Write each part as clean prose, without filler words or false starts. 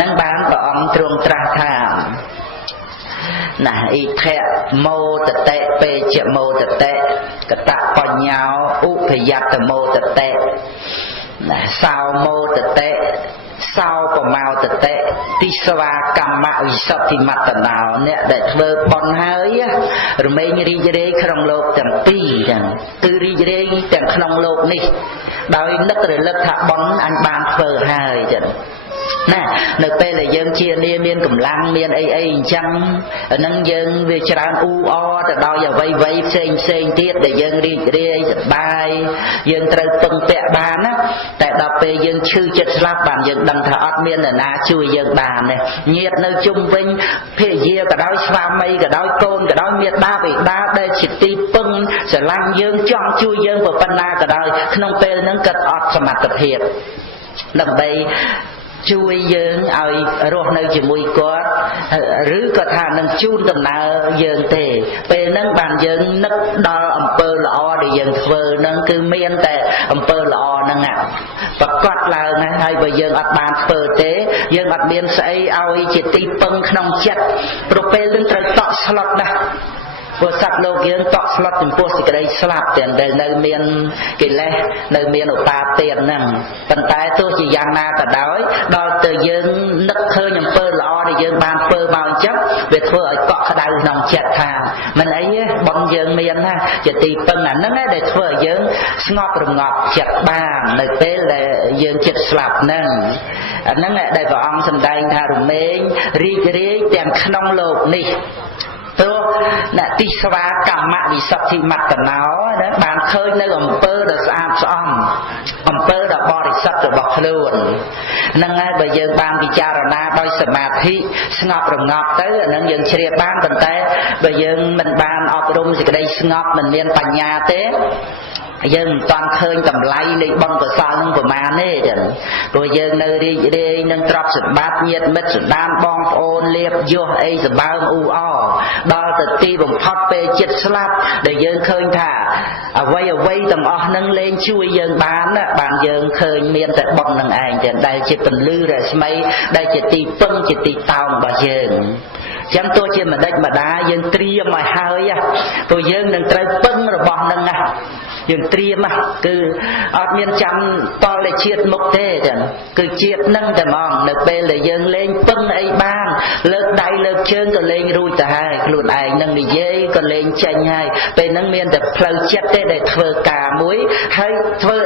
នឹងបានព្រះអង្គទ្រង់ត្រាស់ថាណាអ៊ីថៈមោតតេពេជមោតតេកតបញ្ញោឧបយតមោតតេណាសោមោតតេសោបមោតតេទិស្វាកម្មវិសុទ្ធិមត្តណោអ្នកដែលធ្វើបន់ហើយរមែងរីករាយក្នុងលោកទាំងពីរចឹងគឺរីករាយទាំងក្នុងលោកនេះដោយនឹករលឹកថាបន់អញបានធ្វើហើយចឹងណានៅពេលដែលយើងជានាមានកម្លាំងមានអីអញ្ចឹងហ្នឹងយើងវាច្រើនអ៊ូអទៅដោយអ្វីផ្សេងទៀតដែលយើងរីករាយសប្បាយយើងត្រូវពឹងពាក់បានណាតែដល់ពេលយើងឈឺចិត្តស្លាប់បានយើងដឹងថាអត់មាននរណាជួយយើងបានទេញាតិនៅជុំវិញភរិយាក៏ដោយស្វាមីក៏ដោយកូនក៏ដោយមេដាបិតាដែលជាទីពឹងស្រឡាញ់យើងចង់ជួយយើងប៉ុណ្ណាក៏ដោយក្នុងពេលហ្នឹងគាត់អត់សមត្ថភាពដើម្បីជួយយើងឲ្យរស់នៅជាមួយគាត់ឬក៏ថានឹងជូនដំណើរយើងទេពេលហ្នឹងបានយើងនឹកដល់អំពើល្អដែលយើងធ្វើហ្នឹងគឺមានតែអំពើល្អហ្នឹងប្រកាសឡើងហើយបើយើងអត់បានធ្វើទេយើងអត់មានស្អីឲ្យជាទីពឹងក្នុងចិត្តព្រោះពេលហ្នឹងត្រូវតក់ស្លុតណាស់ព្រោះសត្វលោកយើងតក់ស្លុតចំពោះសេចក្តីស្លាប់ទាំងដែលនៅមានកិលេសនៅមានឧបាទានហ្នឹងប៉ុន្តែទោះជាយ៉ាងណាក៏ដោយដល់ទៅយើងនឹកឃើញអំពើល្អដែលយើងបានធ្វើមកអញ្ចឹងវាធ្វើឲ្យកក់ក្ដៅក្នុងចិត្តថាមិនអីទេបងយើងមានណាជាទីពឹងអាហ្នឹងដែលធ្វើឲ្យយើងស្ងប់រងាប់ចិត្តបាននៅពេលដែលយើងចិត្តស្លាប់ហ្នឹងអាហ្នឹងដែលព្រះអង្គសម្ដែងថារមែងរីករាយទាំងក្នុងលោកនេះព្រោះអ្នកទិស្វាកម្មវិសុទ្ធិមត្តណោណាបានឃើញនៅអំពើដ៏ស្អាតស្អំអំពើដ៏បរិសុទ្ធរបស់ខ្លួនហ្នឹងហើយបើយើងបានពិចារណាដោយសមាធិស្ងប់រងាប់ទៅអាហ្នឹងយើងជ្រាបបានប៉ុន្តែបើយើងមិនបានអប់រំសេចក្តីស្ងប់មិនមានបញ្ញាទេយើងមិនតាន់ឃើញតម្លៃនៃបុណ្យកុសលនឹងប្រមាណទេចឹងព្រោះយើងនៅរីករាយនឹងទ្រព្យសម្បត្តិញាតិមិត្តសន្តានបងប្អូនលៀបយោអីសម្បើមអ៊ូអដល់ទៅទីបំផុតពេលចិត្តស្លាប់ដែលយើងឃើញថាអ្វីទាំងអស់នឹងលែងជួយយើងបានយើងឃើញមានតែបុណ្យនឹងឯងចឹងដែលជាពន្លឺរស្មីដែលជាទីពឹងជាទីតោងរបស់យើងចឹងទោះជាម្ដេចម្ដាយយើងត្រៀមឲ្យហើយព្រោះយើងនឹងត្រូវពឹងរបស់នឹងណាយើងត្រៀមគឺអត់មានចាំតលតែជាតិមុខទេចឹងគឺជាតិនឹងតែហ្មងនៅពេលដែលយើងលេងពឹងអីបានលើកដៃលើកជើងក៏លេងរួចទៅហើយខ្លួនឯងនឹងនិយាយក៏លេងចេញហើយពេលហ្នឹងមានតែផ្លូវចិត្តទេដែលធ្វើការមួយហើយធ្វើ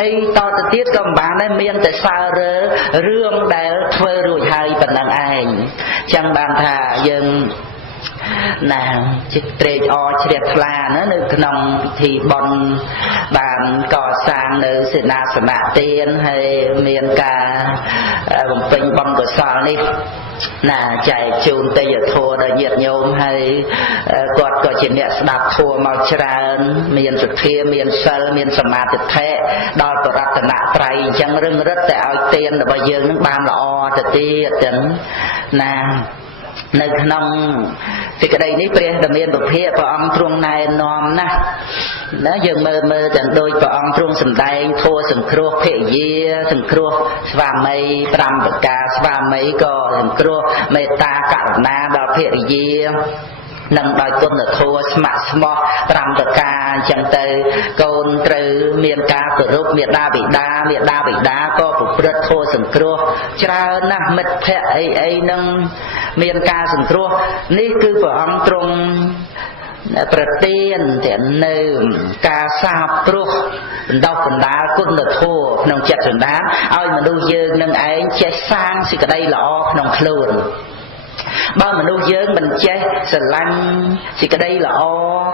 អីតទៅទៀតក៏មិនបានដែរមានតែសើរើរឿងដែលធ្វើរួចហើយប៉ុណ្ណឹងឯងចឹងបានថាយើងណាចិត្តត្រេកអរជ្រះថ្លាណានៅក្នុងពិធីបុណ្យបានកសាងនៅសេនាសនៈទានហើយមានការបំពេញបុណ្យកុសលនេះណាចែកជូនទេយធម៌ដល់ញាតិញោមហើយគាត់ក៏ជាអ្នកស្ដាប់ធម៌មកច្រើនមានសទ្ធាមានសិលមានសមាធិដល់បរតនត្រ័យអញ្ចឹងរឹងរិតតែឲ្យទានរបស់យើងនឹងបានល្អទៅទៀតចឹងណានៅក្នុងសេចក្តីនេះព្រះដ៏មានពុទ្ធព្រះអង្គទ្រង់ណែនាំណាយើងមើលទាំងដូចព្រះអង្គទ្រង់សម្ដែងធម៌សង្គ្រោះភរិយាសង្គ្រោះស្វាមី5ប្រការស្វាមីក៏សង្គ្រោះមេត្តាករុណាដល់ភរិយានឹងដោយគុណធម៌ស្ម័គ្រស្មោះ5ប្រការអញ្ចឹងទៅកូនត្រូវមានការគោរពមេដាបិតាក៏ប្រព្រឹត្តធម៌សង្គ្រោះច្រើនណាស់មិត្តភក្តិអីនឹងមានការសង្គ្រោះនេះគឺព្រះអង្គទ្រង់ប្រទានទាំងនៅការសាបព្រោះបណ្ដោះបណ្ដាលគុណធម៌ក្នុងចិត្តសន្តានឲ្យមនុស្សយើងនឹងឯងចេះសាងសេចក្តីល្អក្នុងខ្លួនបើមនុស្សយើងមិនចេះស្រឡាញ់សេចក្តីល្អ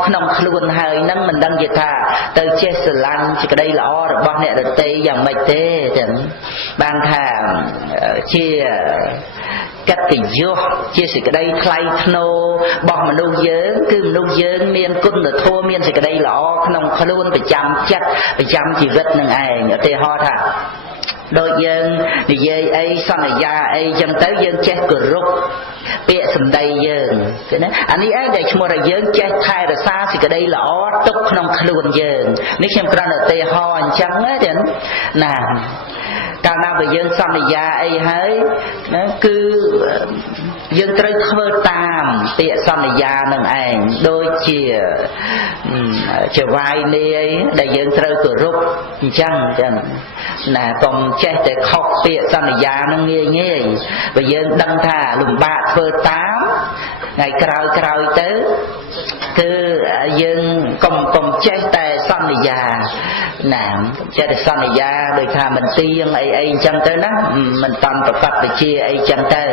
ក្នុងខ្លួនហើយនឹងមិនដឹងជាថាទៅចេះស្រឡាញ់សេចក្តីល្អរបស់អ្នកដទៃយ៉ាងម៉េចទេចឹងបានថាជាកតញ្ញូជាសេចក្តីថ្លៃថ្នូររបស់មនុស្សយើងគឺមនុស្សយើងមានគុណធម៌មានសេចក្តីល្អក្នុងខ្លួនប្រចាំចិត្តប្រចាំជីវិតនឹងឯងឧទាហរណ៍ថាដូចយើងនិយាយអីសន្យាអីចឹងទៅយើងចេះគោរពពាក្យសម្ដីយើងឃើញទេអានេះឯងដែលឈ្មោះថាយើងចេះថែរក្សាសេចក្តីល្អទុកក្នុងខ្លួនយើងនេះខ្ញុំគ្រាន់តែឧទាហរណ៍អញ្ចឹងទេណា កាលណាបើយើងសន្យាអីហើយណាគឺយើងត្រូវធ្វើតាមពាក្យសន្យានឹងឯងដូចជាវាយលាយដែលយើងត្រូវគោរពអញ្ចឹងណាកុំចេះតែខុសពាក្យសន្យានឹងងាយបើយើងដឹងថាលំបាកធ្វើតាមថ្ងៃក្រោយទៅគឺយើងកុំចេះតែសន្យាណាចេះតែសន្យាដោយថាមិនទៀងអីអញ្ចឹងទៅណាមិនតាន់ប្រកបវិជាអីអញ្ចឹងទៅ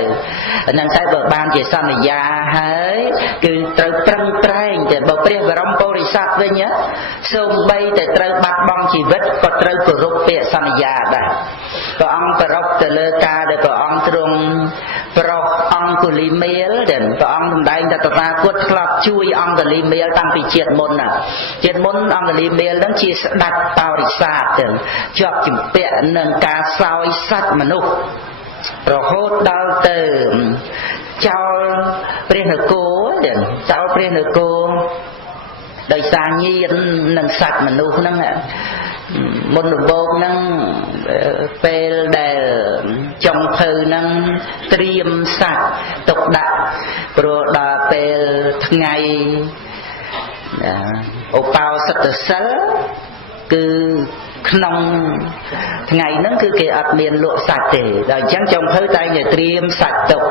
ហ្នឹងតែបើបានជាសន្យាហើយគឺត្រូវប្រឹងប្រែងតែបើព្រះបរមពុរិស័ទវិញសូម្បីតែត្រូវបាត់បង់ជីវិតក៏ត្រូវគោរពពាក្យសន្យាដែរព្រះអង្គប្រពទៅលើការដែលព្រះអង្គទ្រង់ប្រោសអង្គុលីមេលដែលព្រះអង្គសម្ដែងថាតថាគតធ្លាប់ជួយអង្គុលីមេលតាំងពីជាតិមុនអង្គុលីមេលនឹងជាស្ដេចបរិស័ទជាប់ជំពាក់នឹងការសោយសាច់មនុស្សរហូតដល់ទៅចោលព្រះនគរដោយសារញៀននឹងសាច់មនុស្សហ្នឹងមុនដំបូងហ្នឹងពេលដែលចុងភៅហ្នឹងត្រៀមសាច់ទុកដាក់ព្រោះដល់ពេលថ្ងៃឧបោសថសិលគឺក្នុងថ្ងៃហ្នឹងគឺគេអត់មានលក់សាច់ទេដល់អញ្ចឹងចុងភៅតែងតែត្រៀមសាច់ទុក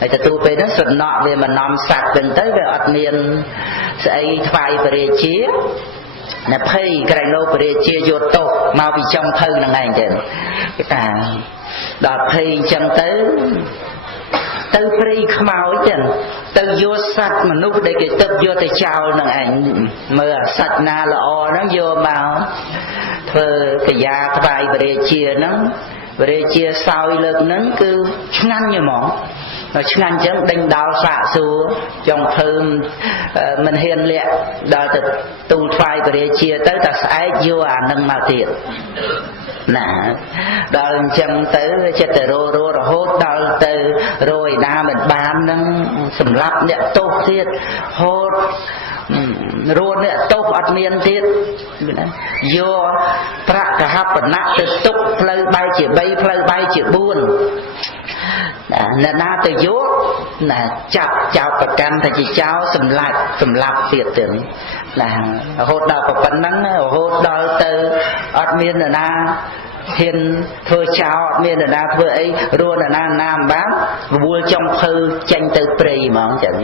ហើយទទួលពេលហ្នឹងសំណក់វាមិននាំសាច់ហ្នឹងទៅវាអត់មានស្អីថ្វាយព្រះរាជាណភ័យក្រែងលោកព្រះរាជាយកទោសមកពីចុងភៅហ្នឹងឯងទៅគេថាដល់ភ័យអញ្ចឹងទៅព្រៃខ្មោចទៅយកសត្វមនុស្សដែលគេទឹកយកទៅចោលហ្នឹងឯងមើលសត្វណាល្អហ្នឹងយកមកធ្វើកិយាថ្វាយព្រះរាជាហ្នឹងព្រះរាជាសោយលើកហ្នឹងគឺឆ្ងាញ់ហ្មងឆ្ងាញ់ចឹងដេញដោលសាកសួរចុងភើមិនហ៊ានលាក់ដល់ទៅទូលថ្វាយព្រះរាជាទៅតែស្អែកយកអានឹងមកទៀតណាដល់អញ្ចឹងទៅចិត្តទៅរហូតដល់ទៅរយណាមិនបាននឹងសម្រាប់អ្នកទោសទៀតហូតរੂអ្នកទោសអត់មានទៀតយកប្រាក់កហបណៈទៅទុកផ្លូវបែកជា3ផ្លូវបែកជា4អ្នកណាទៅយកណាចាប់ចោតប្រកាន់ថាជាចោលសម្លាប់ទៀតទៅណារហូតដល់ប៉ុណ្ណឹងរហូតដល់ទៅអត់មានអ្នកណាហ៊ានធ្វើចោលអត់មានអ្នកណាធ្វើអីរੂអ្នកណាមិនបានរវល់ចុងភៅចេញទៅព្រៃហ្មងចឹង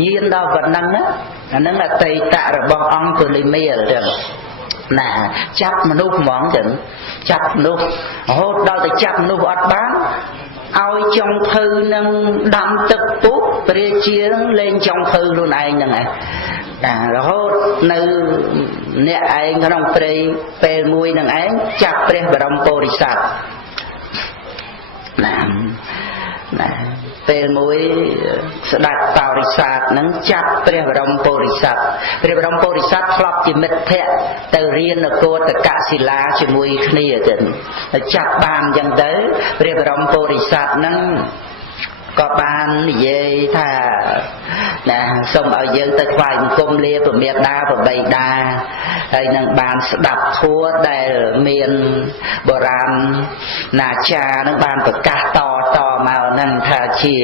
ញៀនដល់ប៉ុណ្ណឹងណាអាហ្នឹងអតីតរបស់អង្គុលីមេលចឹងណាចាប់មនុស្សហ្មងចឹងចាប់មនុស្សរហូតដល់ទៅចាប់មនុស្សអត់បានឲ្យចុងភៅនឹងដាំទឹកពុះព្រះរាជានឹងលេងចុងភៅខ្លួនឯងហ្នឹងឯងណារហូតនៅអ្នកឯងក្នុងព្រៃពេលមួយនឹងឯងចាប់ព្រះបរមពុរិស័ទណាពេលមួយស្ដេចបរិស័ទនឹងចាប់ព្រះបរមពុរិស័ទធ្លាប់ជាមិត្តភក្តិទៅរៀននគរតកសិលាជាមួយគ្នាទៅចាប់បានអញ្ចឹងទៅព្រះបរមពុរិស័ទនឹងក៏បាននិយាយថាណាសូមឲ្យយើងទៅថ្វាយបង្គំលាព្រះមេដាព្រះបិតាហើយនឹងបានស្ដាប់ធម៌ដែលមានបុរាណណាចារនឹងបានប្រកាសតមកនឹងថាជា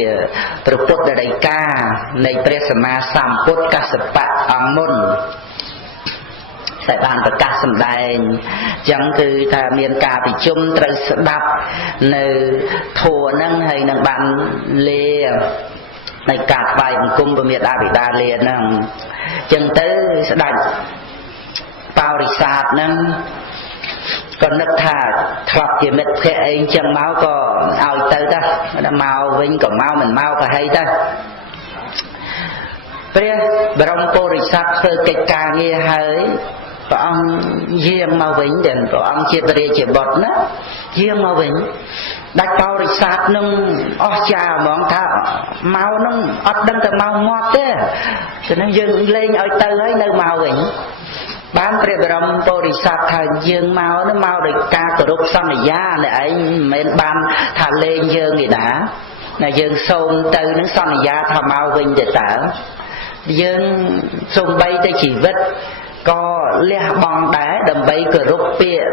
ព្រះពុទ្ធដីកានៃព្រះសម្មាសម្ពុទ្ធកស្សបៈអង្គមុនតែបានប្រកាសសម្ដែងអញ្ចឹងគឺថាមានការប្រជុំត្រូវស្ដាប់នៅធម៌ហ្នឹងហើយនឹងបានលានៃការថ្វាយបង្គំព្រះមេដាបិតាលាហ្នឹងអញ្ចឹងទៅស្ដេចបរិស័ទហ្នឹងក៏នឹកថាធ្លាប់ជាមិត្តភក្តិអីអញ្ចឹងមកក៏ឲ្យទៅទៅមកវិញក៏មកមិនមកក៏ហីទៅព្រះបរមពុរិស័ទធ្វើកិច្ចការងារហើយព្រះអង្គយាងមកវិញដែលព្រះអង្គជាព្រះរាជាបុត្រណាយាងមកវិញដាច់បរិស័ទនឹងអស់ចាហ្មងថាមកនឹងអត់ដឹងទៅមកងាប់ទេចឹងយើងលេងឲ្យទៅហើយនៅមកវិញបានព្រះបរមពុរិស័ទថាយើងមកនោះមកដោយការគោរពសន្យាអ្នកឯងមិនមែនបានថាលេងយើងទេណាយើងសូមទៅនឹងសន្យាថាមកវិញទៅតើយើងសូម្បីតែជីវិត ក៏លះបង់ដែរដើម្បីគោរពពាក្យ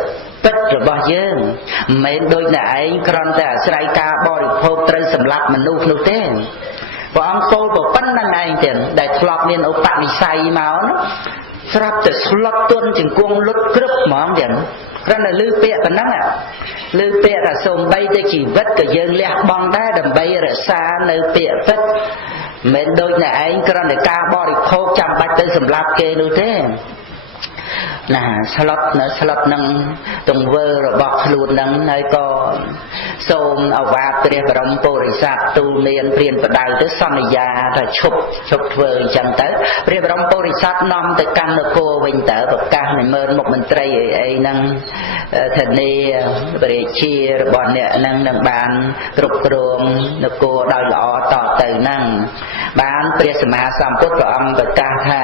ពិតរបស់យើងមិនមែនដូចអ្នកឯងគ្រាន់តែអាស្រ័យការបរិភោគត្រូវសម្លាប់មនុស្សនោះទេព្រះអង្គពោលប៉ុណ្្នឹងឯងទៀតដែលធ្លាប់មានឧបនិស្ស័យមកណាស្រាប់តែស្លុតទន់ជង្គង់លុតគ្រប់ហ្មងទៀតគ្រាន់តែឮពាក្យប៉ុណ្ណឹងឮពាក្យថាសូម្បីតែជីវិតក៏យើងលះបង់ដែរដើម្បីរក្សានៅពាក្យពិតមិនដូចអ្នកឯងគ្រាន់តែការបរិភោគចាំបាច់ទៅសម្លាប់គេនោះទេណាស្លុតនឹងទង្វើរបស់ខ្លួននឹងហើយក៏សូមអវាទព្រះបរមពុរិស័ទទូលមានព្រានប្រដៅទៅសន្យាថាឈប់ធ្វើអញ្ចឹងទៅព្រះបរមពុរិស័ទនាំទៅកាន់នគរវិញទៅប្រកាសនិមឺនមុខមន្ត្រីអីហ្នឹងធានាព្រះរាជារបស់អ្នកហ្នឹងនឹងបានគ្រប់គ្រងនគរដោយល្អតទៅហ្នឹងបានព្រះសម្មាសម្ពុទ្ធព្រះអង្គប្រកាសថា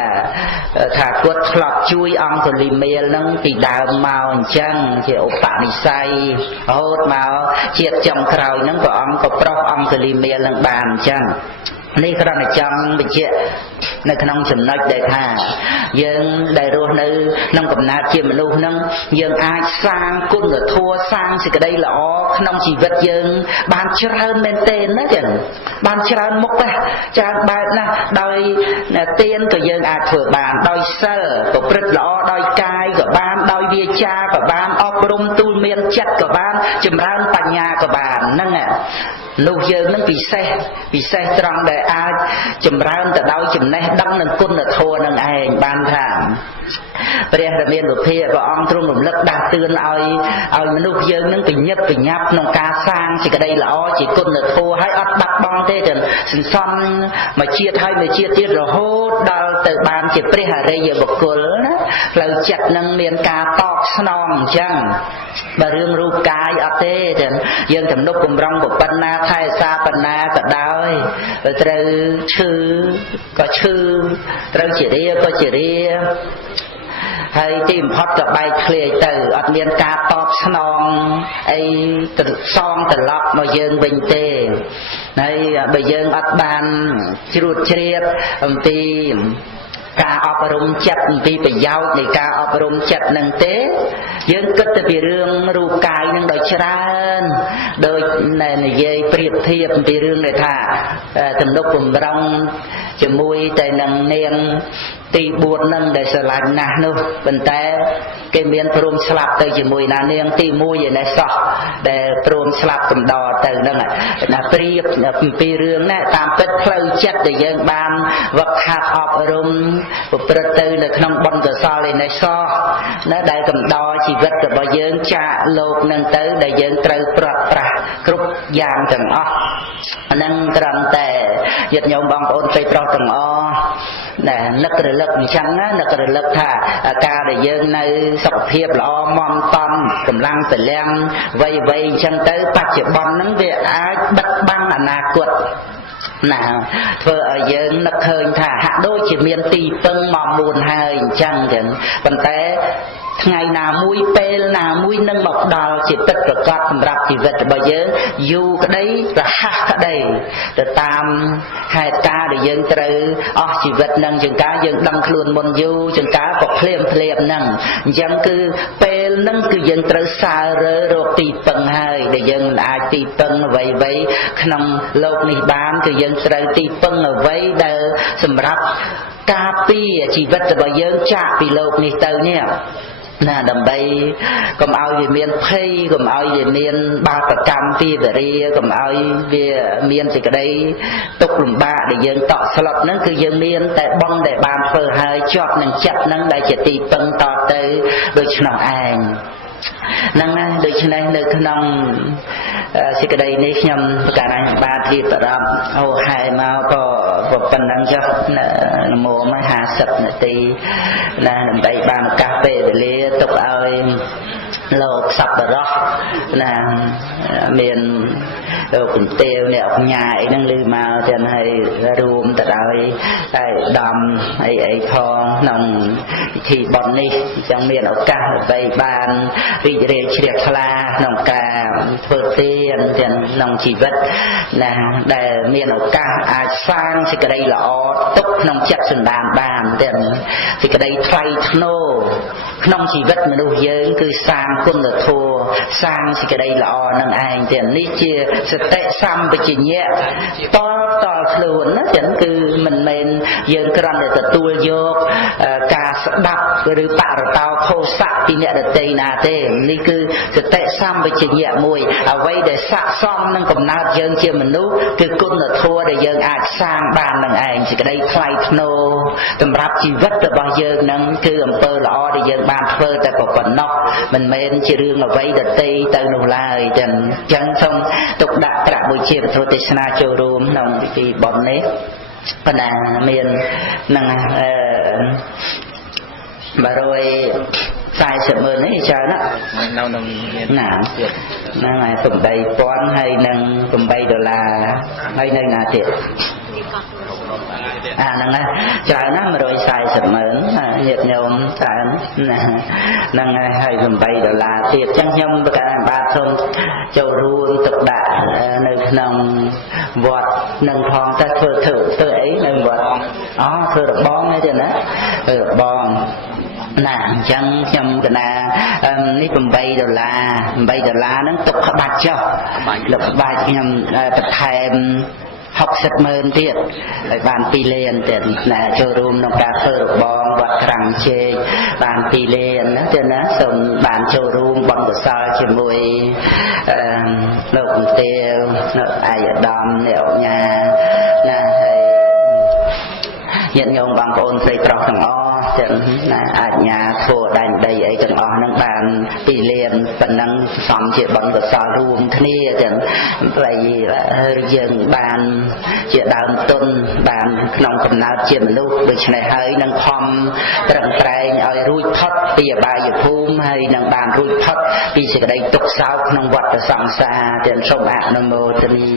គាត់ធ្លាប់ជួយអង្គលីមេលនឹងពីដើមមកអញ្ចឹងជាឧបនិស្ស័យរហូតមកជាតិចុងក្រោយហ្នឹងព្រះអង្គក៏ប្រោសអង្គលីមេលនឹងបានអញ្ចឹងនេះគ្រាន់តែចង់បញ្ជាក់នៅក្នុងចំណុចដែលថាយើងដែលរស់នៅក្នុងកំណើតជាមនុស្សហ្នឹងយើងអាចសាងគុណធម៌សាងសេចក្តីល្អក្នុងជីវិតយើងបានច្រើនមែនទែនណាចឹងបានច្រើនមុខណាច្រើនបែបណាស់ដោយទានក៏យើងអាចធ្វើបានដោយសិលប្រព្រឹត្តល្អដោយកាយក៏បានដោយវាចាក៏បានអប់រំទូលមានចិត្តក៏បានចម្រើនបញ្ញាក៏បានហ្នឹងនោះយើងនឹងពិសេសត្រង់ដែលអាចចម្រើនទៅដោយចំណេះដឹងនិងគុណធម៌នឹងឯងបានថាព្រះរាមានុភាព្រះអង្គទ្រង់រំលឹកដាស់តឿនឲ្យមនុស្សយើងនឹងប្រញាប់ក្នុងការសាងសេចក្តីល្អជាគុណធម៌ហើយអត់បាត់បង់ទេទាំងសន្សំមួយជាតិហើយមួយជាតិទៀតរហូតដល់ទៅបានជាព្រះអរិយបុគ្គលណាផ្លូវចិត្តនឹងមានការតបស្នងអញ្ចឹងបើរឿងរូបកាយអត់ទេទាំងយើងទំនុកបំរុងប៉ុណ្ណាថែសាបណ្ណាក៏ដោយត្រូវឈឺក៏ឈឺត្រូវជារាក៏ជារាហើយទីបំផុតក៏បែកធ្លាយទៅអត់មានការតបស្នងអីសងត្រឡប់មកយើងវិញទេហើយបើយើងអត់បានជ្រួតជ្រាបអំពីការអប់រំចិត្តអំពីប្រយោជន៍នៃការអប់រំចិត្តនឹងទេយើងគិតទៅពីរឿងរូបកាយនឹងដោយច្រើនដោយនិយាយប្រៀបធៀបអំពីរឿងដែលថាទំនុកបំរុងជាមួយតែនឹងនាងទី4នឹងដែលស្រឡាញ់ណាស់នោះប៉ុន្តែគេមានព្រមស្លាប់ទៅជាមួយណានាងទី1ឯនេះសោះដែលព្រមស្លាប់កំដរទៅហ្នឹងណាប្រៀបអំពីរឿងណាតាមពិតផ្លូវចិត្តដែលយើងបានវឹកហាត់អប់រំប្រព្រឹត្តទៅនៅក្នុងបុណ្យកុសលឯនេះសោះណាដែលកំដរជីវិតរបស់យើងចាកលោកនឹងទៅដែលយើងត្រូវប្រាត់ប្រាស់គ្រប់យ៉ាងទាំងអស់អាហ្នឹងត្រឹមតែញាតិញោមបងប្អូនប្រិយប្រុសទាំងអស់ដែលនឹករលឹកអញ្ចឹងណានឹករលឹកថាការដែលយើងនៅសុខភាពល្អមមតំកម្លាំងពលំវ័យអញ្ចឹងទៅបច្ចុប្បន្នហ្នឹងវាអាចបិទបាំងអនាគតណាធ្វើឲ្យយើងនឹកឃើញថាហាក់ដូចជាមានទីពឹងមកមុនហើយអញ្ចឹងប៉ុន្តែថ្ងៃណាមួយពេលណាមួយនឹងមកដល់ជាពិតប្រកបសម្រាប់ជីវិតរបស់យើងយូរក្តីរហ័សក្តីទៅតាមហេតុការណ៍ដែលយើងត្រូវអស់ជីវិតនឹងជាងការយើងដឹងខ្លួនមុនយូរជាងការក៏ភ្លាមហ្នឹងអញ្ចឹងគឺពេលហ្នឹងគឺយើងត្រូវសើរើរកទីពឹងហើយដែលយើងមិនអាចទីពឹងអ្វីក្នុងโลกនេះបានគឺយើងត្រូវទីពឹងអ្វីដែលសម្រាប់ការពារជីវិតរបស់យើងចាកពីโลกនេះទៅនេះណាដើម្បីកុំឲ្យវាមានភ័យកុំឲ្យវាមានបាបកម្មពីវរាកុំឲ្យវាមានសេចក្តីទុក្ខលំបាកដែលយើងតក់ស្លុតហ្នឹងគឺយើងមានតែបុណ្យដែលបានធ្វើហើយជាប់នឹងចិត្តហ្នឹងដែលជាទីពឹងតទៅដូច្នោះឯងហ្នឹងណាដូច្នេះនៅក្នុងសេចក្តីនេះខ្ញុំប្រកាសឲ្យបាទរៀបរាប់អូហែមកក៏ប៉ុណ្ណឹងចុះនមោមក50នាទីណាដើម្បីបានឱកាសពេលវេលាទុកឲ្យ លោកសប្បុរសណាមានលោកកន្ទាវអ្នកអញ្ញាអីហ្នឹងឮមកទាំងឲ្យរួមទៅដោយតែដំអីផងក្នុងពិធីបុណ្យនេះអញ្ចឹងមានឱកាសដើម្បីបានរីករាយជ្រះថ្លាក្នុងការធ្វើទានទាំងក្នុងជីវិតណាដែលមានឱកាសអាចសាងសេចក្តីល្អទុកក្នុងចិត្តសន្តានបានទាំងសេចក្តីថ្លៃថ្នូរក្នុងជីវិតមនុស្សយើងគឺសាងគុណធម៌សាងសេចក្តីល្អនឹងឯងទាំងនេះជាសតិសម្បជញ្ញៈតល់ខ្លួនណាចឹងគឺមិនមែនយើងគ្រាន់តែទទួលយកការស្ដាប់ឬបរតោខោសៈពីអ្នកដទៃណាទេនេះគឺសតិសម្បជញ្ញៈមួយអ្វីដែលស័ក្តិសមនឹងកំណើតយើងជាមនុស្សគឺគុណធម៌ដែលយើងអាចសាងបាននឹងឯងសេចក្តីថ្លៃថ្នូរសម្រាប់ជីវិតរបស់យើងនឹងគឺអំពើល្អដែលយើងបានធ្វើតែប៉ុណ្ណោះមិនមែនជារឿងអ្វីដទៃទៅនោះឡើយចឹងសូមទុកដាក់ប្រាក់មួយជាពធទេសនាចូលរួមក្នុងពិធីបុណ្យនេះប៉ុន្តែមាននឹង140,000នេះច្រើនណាស់នៅនឹងណាទៀតហ្នឹងហើយ$8,000ហើយនឹង$8ហើយនៅណាទៀតហ្នឹងណាច្រើនណាស់140,000ញាតិញោមច្រើនណាហ្នឹងហើយ$8ទៀតអញ្ចឹងខ្ញុំប្រកាសបាទសូមចូលរួមទុកដាក់នៅក្នុងវត្តនឹងផងតែធ្វើអីនៅវត្តធ្វើរបងទេទេណាធ្វើរបងណាអញ្ចឹងខ្ញុំកណានេះ$8ហ្នឹងទុកក្បាច់ចុះក្បាច់ខ្ញុំបន្ថែម60,000ទៀតហើយបាន2លានទៀតណាចូលរួមក្នុងការធ្វើរបងវត្តក្រាំងជែកបាន2លានណាទៀតណាសូមបានចូលរួមបុណ្យកុសលជាមួយលោកកន្ទាវលោកអាយដាមអ្នកអញ្ញាណាហើយញាតិញោមបងប្អូនស្រីប្រុសទាំងអស់ទាំងណាអាជ្ញាធរដែនដីអីទាំងអស់ហ្នឹងបាន2លានប៉ុណ្ណឹងសំជាបុណ្យកុសលរួមគ្នាទាំងព្រៃយើងបានជាដើមទុនបានក្នុងកំណើតជាមនុស្សដូច្នេះហើយនឹងខំប្រឹងប្រែងឲ្យរួចផុតពីអបាយភូមិហើយនឹងបានរួចផុតពីសេចក្តីទុក្ខសោកក្នុងវដ្តសង្សារទាំងសូមអនុមោទនា